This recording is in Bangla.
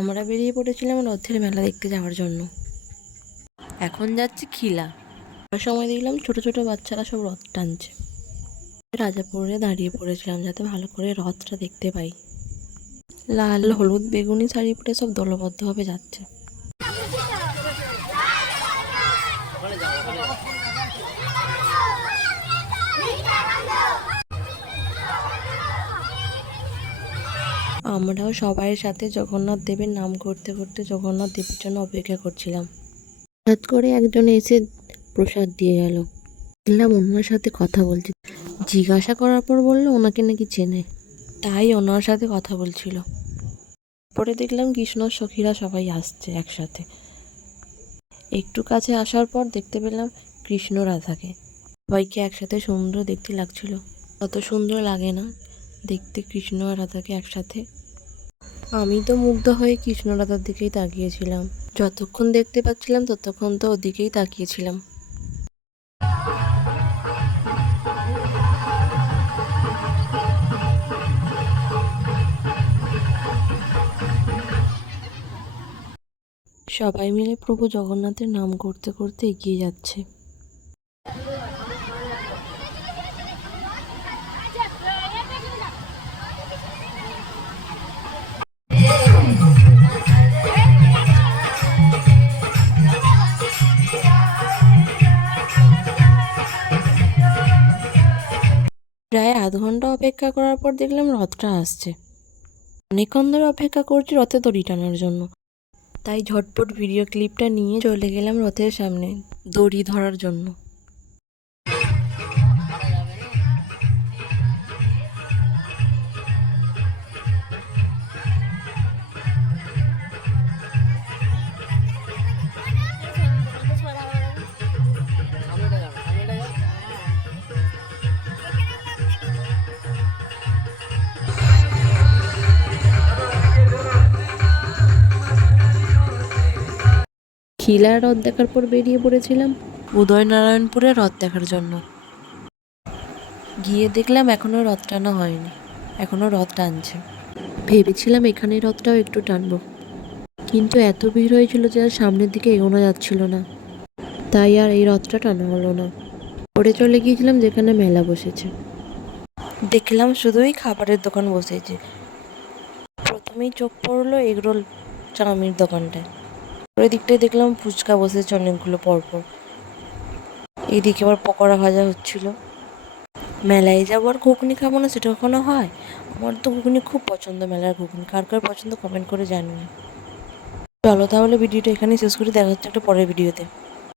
আমরা বেরিয়ে পড়েছিলাম রথের মেলা দেখতে যাওয়ার জন্য। এখন যাচ্ছি খিলা। সময় দেখলাম ছোট ছোট বাচ্চারা সব রথ টানছে। রাজাপুরে দাঁড়িয়ে পড়েছিলাম যাতে ভালো করে রথটা দেখতে পাই। লাল হলুদ বেগুনি শাড়ি পরে সব দলবদ্ধভাবে যাচ্ছে। আমরাও সবাইয়ের সাথে জগন্নাথ দেবের নাম করতে করতে জগন্নাথ দেবের জন্য অপেক্ষা করছিলাম। হঠাৎ করে একজন এসে প্রসাদ দিয়ে গেল। দেখলাম ওনার সাথে কথা বলছে। জিজ্ঞাসা করার পর বললো ওনাকে নাকি চেনে, তাই ওনার সাথে কথা বলছিল। পরে দেখলাম কৃষ্ণ সখীরা সবাই আসছে একসাথে। একটু কাছে আসার পর দেখতে পেলাম কৃষ্ণ রাধাকে। সবাইকে একসাথে সুন্দর দেখতে লাগছিল। অত সুন্দর লাগে না দেখতে কৃষ্ণ আর রাধাকে একসাথে। আমি তো মুগ্ধ হয়ে কৃষ্ণ রাধার দিকেই তাকিয়েছিলাম। যতক্ষণ দেখতে পাচ্ছিলাম ততক্ষণ তো ওদিকেই তাকিয়েছিলাম। সবাই মিলে প্রভু জগন্নাথের নাম করতে করতে এগিয়ে যাচ্ছে। প্রায় আধ ঘন্টা অপেক্ষা করার পর দেখলাম রথটা আসছে। অনেকক্ষণ ধরে অপেক্ষা করছি রথে দড়ি টানার জন্য, তাই ঝটপট ভিডিও ক্লিপটা নিয়ে চলে গেলাম রথের সামনে দড়ি ধরার জন্য। খিলার রথ দেখার পর বেরিয়ে পড়েছিলাম উদয়নারায়ণপুরে রথ দেখার জন্য। গিয়ে দেখলাম এখনও রথ টানা হয়নি, এখনও রথ টানছে। ভেবেছিলাম এখানে রথটাও একটু টানবো, কিন্তু এত ভিড় হয়েছিল যে আর সামনের দিকে এগোনো যাচ্ছিল না, তাই আর এই রথটা টানা হলো না। পরে চলে গিয়েছিলাম যেখানে মেলা বসেছে। দেখলাম শুধুই খাবারের দোকান বসেছে। প্রথমেই চোখ পড়লো এগরোল চাউমিন দোকানটায়। ওই দিকটায় দেখলাম ফুচকা বসেছে অনেকগুলো পরপর। এইদিকে আবার পকোড়া ভাজা হচ্ছিল। মেলায় যাবো আর ঘুগনি খাবো না সেটা কখনো হয়? আমার তো ঘুগনি খুব পছন্দ, মেলার ঘুগনি। কার কার পছন্দ কমেন্ট করে জানিয়ে। চলো তাহলে ভিডিওটা এখানেই শেষ করে দেখা হচ্ছে একটা পরের ভিডিওতে।